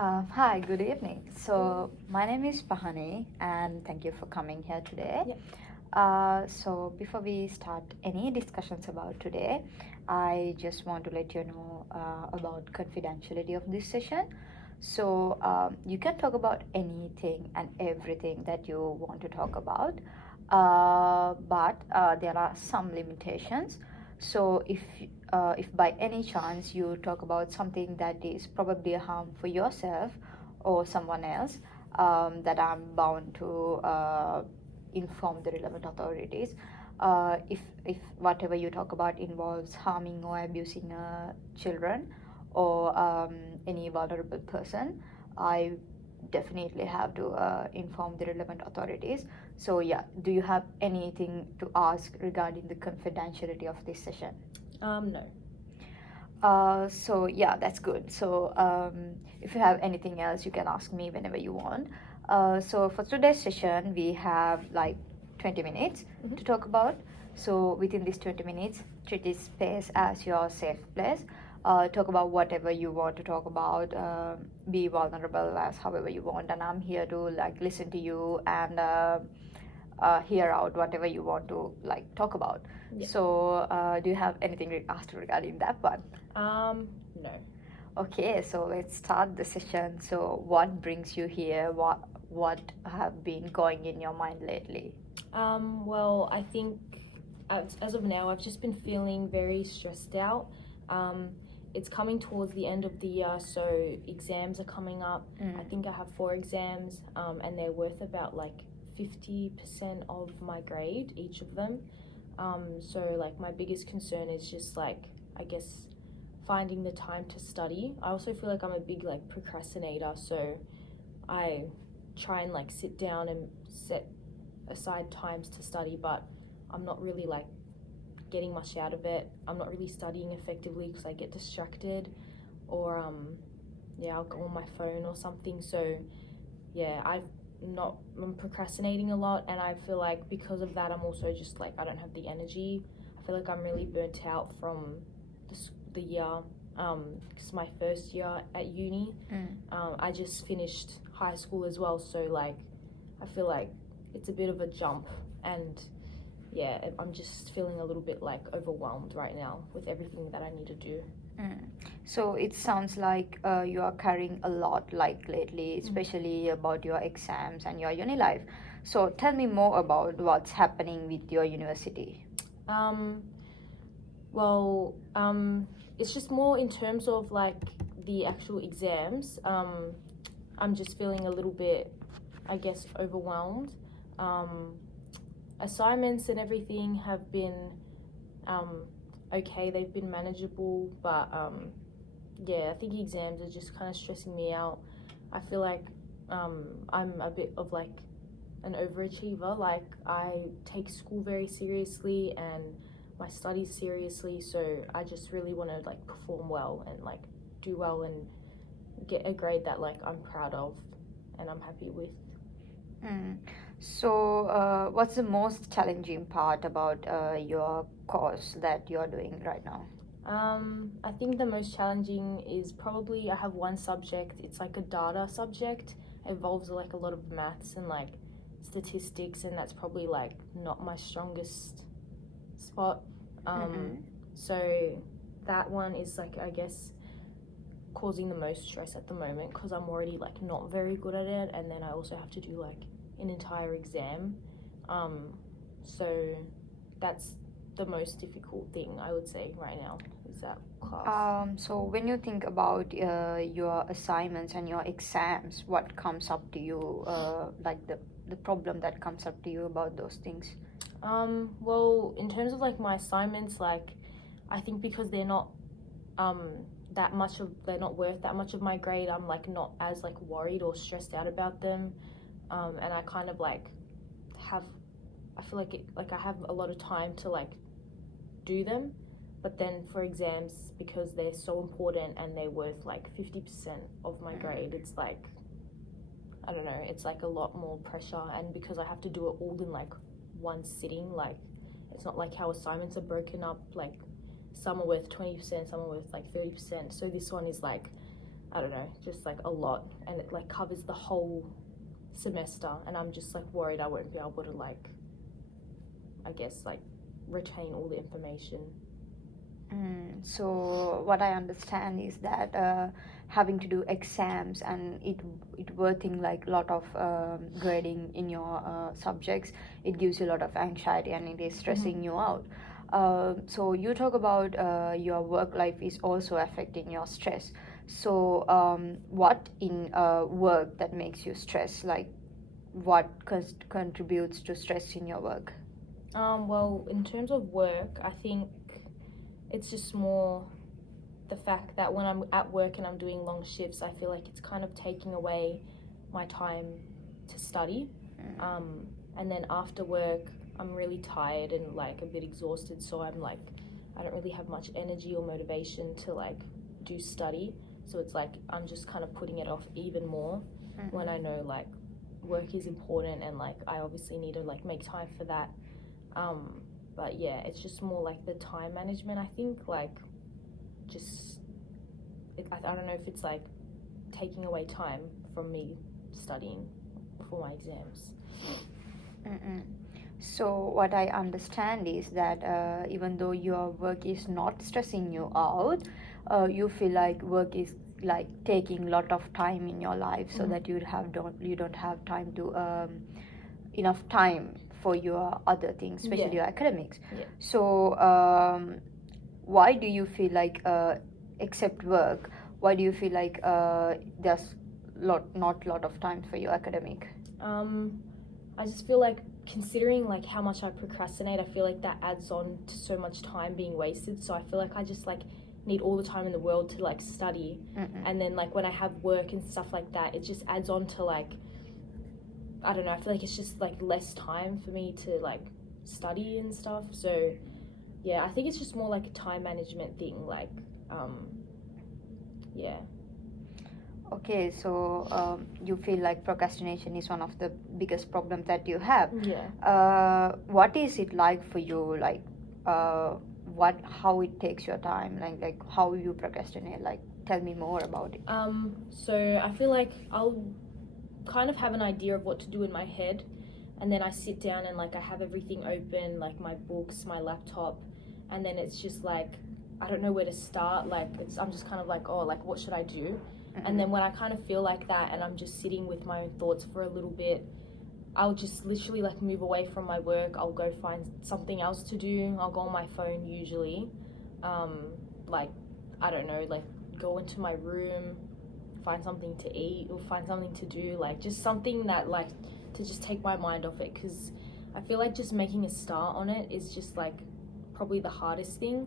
Hi, good evening. So, my name is Pahani, and thank you for coming here today. Yep. So, before we start any discussions about today, I just want to let you know about confidentiality of this session. So, you can talk about anything and everything that you want to talk about, but there are some limitations. So, if by any chance you talk about something that is probably a harm for yourself or someone else, that I'm bound to inform the relevant authorities. If whatever you talk about involves harming or abusing children or any vulnerable person, I definitely have to inform the relevant authorities. So yeah, do you have anything to ask regarding the confidentiality of this session? No. So yeah, that's good. So if you have anything else, you can ask me whenever you want. So for today's session, we have like 20 minutes to talk about. So within these 20 minutes, treat this space as your safe place. Talk about whatever you want to talk about. Be vulnerable as however you want, and I'm here to like listen to you and hear out whatever you want to like talk about. Yep. So do you have anything asked regarding that one? No. Okay, so let's start the session. So what brings you here? What have been going in your mind lately? Well, I think as of now, I've just been feeling very stressed out. It's coming towards the end of the year, so exams are coming up. I think I have 4 exams, and they're worth about like 50% of my grade, each of them. So like my biggest concern is just like, I guess, finding the time to study. I also feel like I'm a big like procrastinator, so I try and like sit down and set aside times to study, but I'm not really like getting much out of it. I'm not really studying effectively because I get distracted, or I'll go on my phone or something. So yeah, I'm procrastinating a lot, and I feel like because of that I'm also just like I don't have the energy. I feel like I'm really burnt out from the year, because my first year at uni. I just finished high school as well, so like I feel like it's a bit of a jump, and yeah, I'm just feeling a little bit like overwhelmed right now with everything that I need to do. So it sounds like you are carrying a lot like lately, especially about your exams and your uni life. So tell me more about what's happening with your university. Well, it's just more in terms of like the actual exams. I'm just feeling a little bit, I guess, overwhelmed. Assignments and everything have been okay, they've been manageable, but yeah, I think exams are just kind of stressing me out. I feel like I'm a bit of like an overachiever. Like I take school very seriously and my studies seriously, so I just really want to like perform well and like do well and get a grade that like I'm proud of and I'm happy with. So what's the most challenging part about your course that you're doing right now? I think the most challenging is probably I have one subject. It's like a data subject. It involves like a lot of maths and like statistics, and that's probably like not my strongest spot. So that one is like, I guess, causing the most stress at the moment because I'm already like not very good at it, and then I also have to do like an entire exam. So that's the most difficult thing I would say right now is that class. So when you think about your assignments and your exams, what comes up to you, like the problem that comes up to you about those things? Well, in terms of like my assignments, like I think because they're not they're not worth that much of my grade, I'm like not as like worried or stressed out about them. And I kind of like I feel like I have a lot of time to like do them, but then for exams, because they're so important and they're worth like 50% of my grade, it's like, I don't know, it's like a lot more pressure, and because I have to do it all in like one sitting, like it's not like how assignments are broken up, like some are worth 20%, some are worth like 30%, so this one is like I don't know, just like a lot, and it like covers the whole semester, and I'm just like worried I won't be able to like, I guess, like retain all the information. So what I understand is that having to do exams and it worthing like a lot of grading in your subjects, it gives you a lot of anxiety and it is stressing you out. So you talk about your work life is also affecting your stress. So what in work that makes you stress? Like what contributes to stress in your work? Well, in terms of work, I think it's just more the fact that when I'm at work and I'm doing long shifts, I feel like it's kind of taking away my time to study. And then after work, I'm really tired and like a bit exhausted, so I'm like, I don't really have much energy or motivation to like do study. So it's like I'm just kind of putting it off even more when I know like work is important and like I obviously need to like make time for that. But yeah, it's just more like the time management, I think, like just I don't know if it's like taking away time from me studying for my exams. So what I understand is that even though your work is not stressing you out, you feel like work is like taking a lot of time in your life, so that you don't have time to enough time for your other things, especially your academics. So why do you feel like except work, why do you feel like there's not lot of time for your academic? I just feel like considering like how much I procrastinate, I feel like that adds on to so much time being wasted. So I feel like I just like need all the time in the world to like study, and then like when I have work and stuff like that, it just adds on to like, I don't know, I feel like it's just like less time for me to like study and stuff. So yeah, I think it's just more like a time management thing, like yeah. Okay, so you feel like procrastination is one of the biggest problems that you have. Yeah. What is it like for you? Like, how it takes your time? Like how you procrastinate? Like, tell me more about it. So I feel like I'll kind of have an idea of what to do in my head, and then I sit down and like I have everything open, like my books, my laptop, and then it's just like I don't know where to start. Like I'm just kind of like, oh, like what should I do? And then when I kind of feel like that and I'm just sitting with my own thoughts for a little bit, I'll just literally like move away from my work. I'll go find something else to do. I'll go on my phone usually. Like, I don't know, like go into my room, find something to eat or find something to do. Like just something that like to just take my mind off it, because I feel like just making a start on it is just like probably the hardest thing.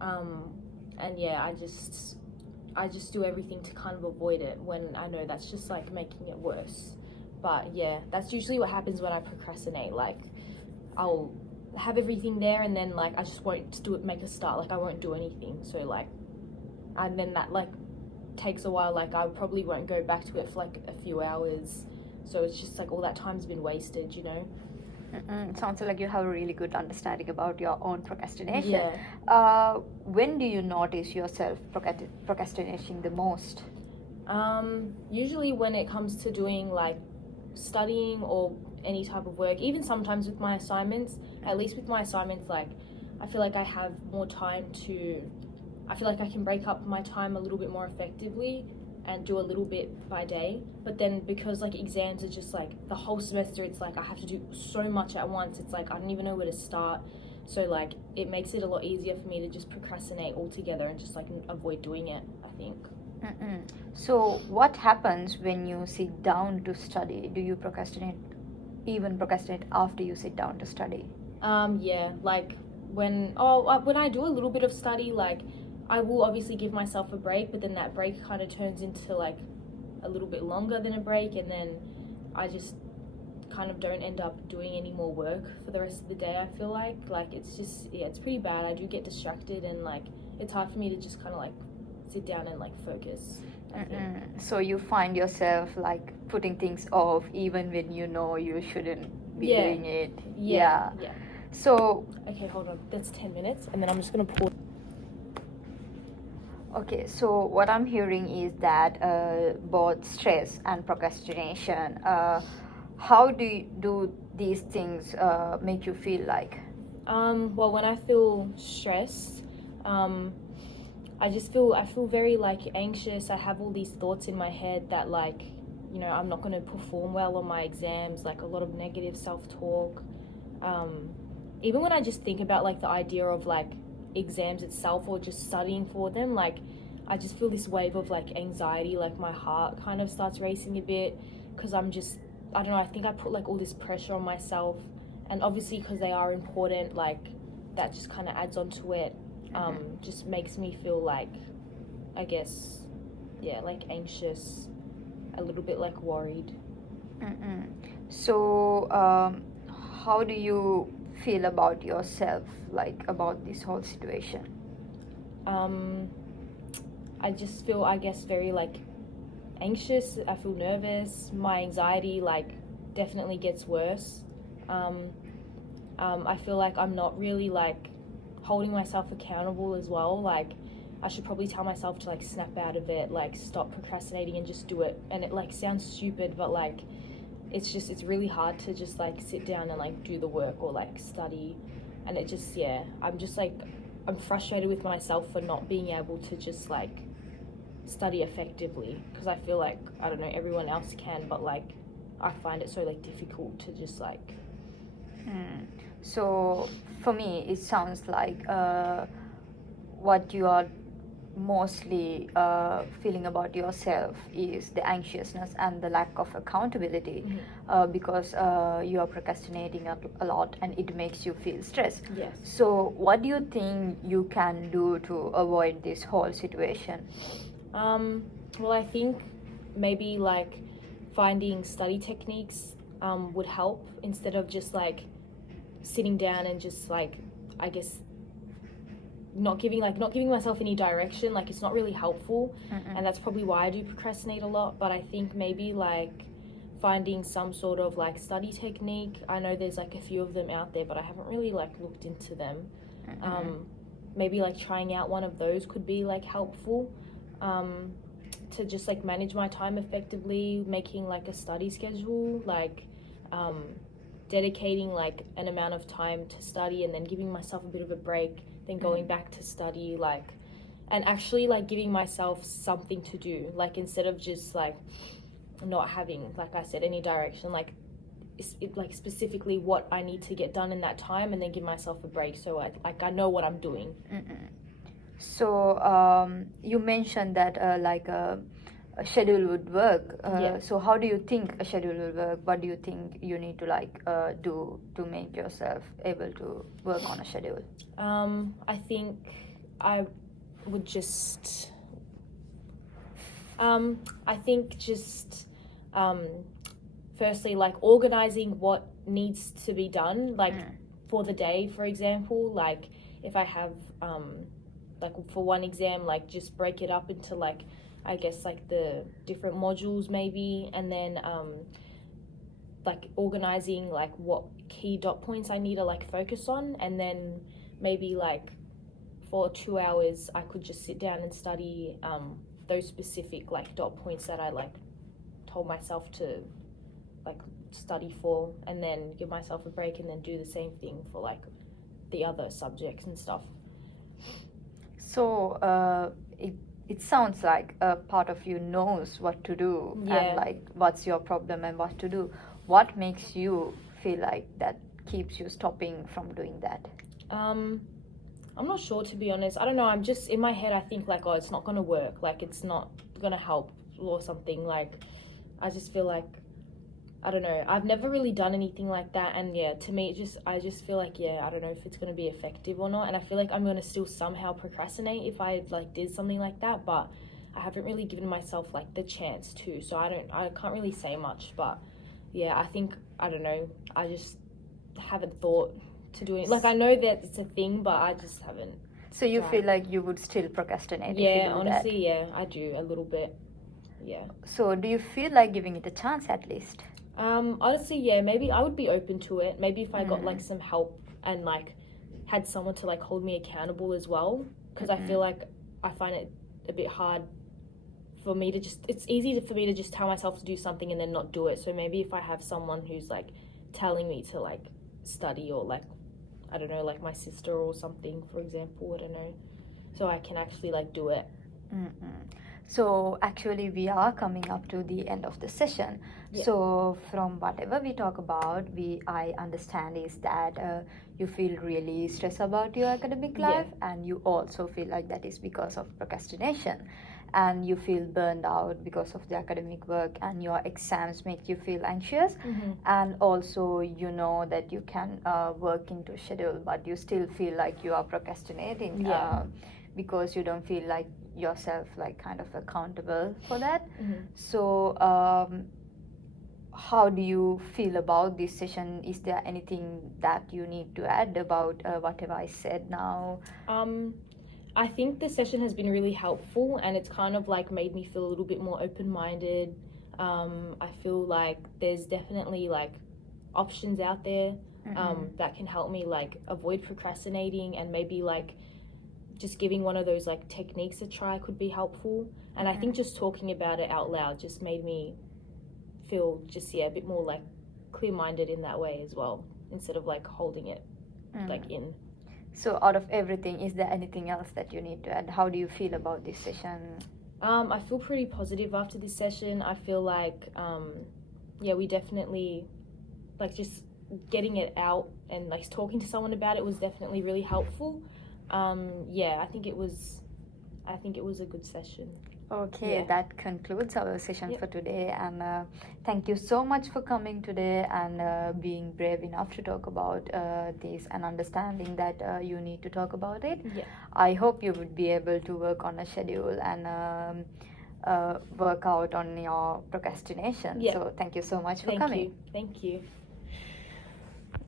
And yeah, I just do everything to kind of avoid it when I know that's just like making it worse. But yeah, that's usually what happens when I procrastinate. Like I'll have everything there and then like I just won't make a start. Like I won't do anything. So like, and then that like takes a while. Like I probably won't go back to it for like a few hours. So it's just like all that time's been wasted, you know? Sounds like you have a really good understanding about your own procrastination. Yeah. When do you notice yourself procrastinating the most? Usually when it comes to doing like studying or any type of work, even sometimes with my assignments, at least with my assignments, like I feel like I have more time I feel like I can break up my time a little bit more effectively and do a little bit by day. But then because like exams are just like the whole semester, it's like I have to do so much at once. It's like I don't even know where to start. So like it makes it a lot easier for me to just procrastinate altogether and just like avoid doing it, I think. So what happens when you sit down to study? Do you procrastinate after you sit down to study? Yeah, like when I do a little bit of study, like I will obviously give myself a break, but then that break kind of turns into like a little bit longer than a break, and then I just kind of don't end up doing any more work for the rest of the day. I feel like it's just, yeah, it's pretty bad. I do get distracted and like it's hard for me to just kind of like sit down and like focus, I think. So you find yourself like putting things off even when you know you shouldn't be doing it. Yeah. So okay, hold on, that's 10 minutes and then I'm just gonna pause. Okay, so what I'm hearing is that both stress and procrastination, how do these things make you feel like? Well, when I feel stressed, um, I feel very like anxious. I have all these thoughts in my head that like, I'm not going to perform well on my exams, like a lot of negative self-talk. Um, Even when I just think about like the idea of like exams itself or just studying for them, like I just feel this wave of like anxiety, like my heart kind of starts racing a bit because I don't know, I think I put like all this pressure on myself, and obviously because they are important, like that just kind of adds on to it. Just makes me feel like, I guess, yeah, like anxious, a little bit like worried. Mm-mm. So, how do you feel about yourself, like about this whole situation? um I just feel, I guess, very like anxious. I feel nervous. My anxiety like definitely gets worse. um I feel like I'm not really like holding myself accountable as well. Like I should probably tell myself to like snap out of it, like stop procrastinating and just do it. And it like sounds stupid, but like it's really hard to just like sit down and like do the work or like study. And it just, yeah, I'm frustrated with myself for not being able to just like study effectively, because I feel like, I don't know, everyone else can, but like I find it so like difficult to just like. So, for me, it sounds like what you are mostly feeling about yourself is the anxiousness and the lack of accountability, because you are procrastinating a lot and it makes you feel stressed. Yes. So, what do you think you can do to avoid this whole situation? Well, I think maybe like finding study techniques would help, instead of just like sitting down and just like, I guess, not giving myself any direction. Like it's not really helpful. And that's probably why I do procrastinate a lot. But I think maybe like finding some sort of like study technique. I know there's like a few of them out there, but I haven't really like looked into them. Maybe like trying out one of those could be like helpful, to just like manage my time effectively, making like a study schedule, like dedicating like an amount of time to study and then giving myself a bit of a break, then going back to study, like, and actually like giving myself something to do, like instead of just like not having, like I said, any direction, like like specifically what I need to get done in that time, and then give myself a break so I know what I'm doing. So, you mentioned that a schedule would work. Yeah. So, how do you think a schedule will work? What do you think you need to like do to make yourself able to work on a schedule? I think I would just, I think just, firstly, like organizing what needs to be done, like for the day, for example, like if I have, like for one exam, like just break it up into like, I guess like the different modules maybe, and then like organizing like what key dot points I need to like focus on, and then maybe like for 2 hours I could just sit down and study those specific like dot points that I like told myself to like study for, and then give myself a break and then do the same thing for like the other subjects and stuff. So, it sounds like a part of you knows what to do, and like what's your problem and what to do. What makes you feel like that keeps you stopping from doing that? I'm not sure, to be honest. I don't know, I'm just in my head I think like, oh, it's not gonna work, like it's not gonna help or something. Like I just feel like, I don't know, I've never really done anything like that, and yeah, to me I just feel like, yeah, I don't know if it's going to be effective or not, and I feel like I'm going to still somehow procrastinate if I like did something like that, but I haven't really given myself like the chance to, so I can't really say much. But yeah, I think, I don't know, I just haven't thought to do it. Like I know that it's a thing, but I just haven't. So you feel like you would still procrastinate? Yeah, if you do honestly, that? yeah, I do a little bit. Yeah. So do you feel like giving it a chance at least? Honestly, yeah, maybe I would be open to it. Maybe if I got like some help and like had someone to like hold me accountable as well, because I feel like I find it a bit hard for me to just, it's easy for me to just tell myself to do something and then not do it. So maybe if I have someone who's like telling me to like study, or like, I don't know, like my sister or something, for example, I don't know, so I can actually like do it. So actually we are coming up to the end of the session. Yeah. So from whatever we talk about, I understand is that you feel really stressed about your academic life, and you also feel like that is because of procrastination, and you feel burned out because of the academic work, and your exams make you feel anxious, and also you know that you can work into a schedule, but you still feel like you are procrastinating because you don't feel like yourself like kind of accountable for that. So how do you feel about this session? Is there anything that you need to add about whatever I said now? I think the session has been really helpful, and it's kind of like made me feel a little bit more open-minded. I feel like there's definitely like options out there that can help me like avoid procrastinating, and maybe like just giving one of those like techniques a try could be helpful. And I think just talking about it out loud just made me feel just a bit more like clear-minded in that way as well, instead of like holding it like in. So out of everything, is there anything else that you need to add? How do you feel about this session? I feel pretty positive after this session. I feel like we definitely like just getting it out and like talking to someone about it was definitely really helpful. I think it was a good session. Okay, that concludes our session for today, and thank you so much for coming today and being brave enough to talk about this, and understanding that you need to talk about it. I hope you would be able to work on a schedule and work out on your procrastination. So thank you so much for coming. Thank you.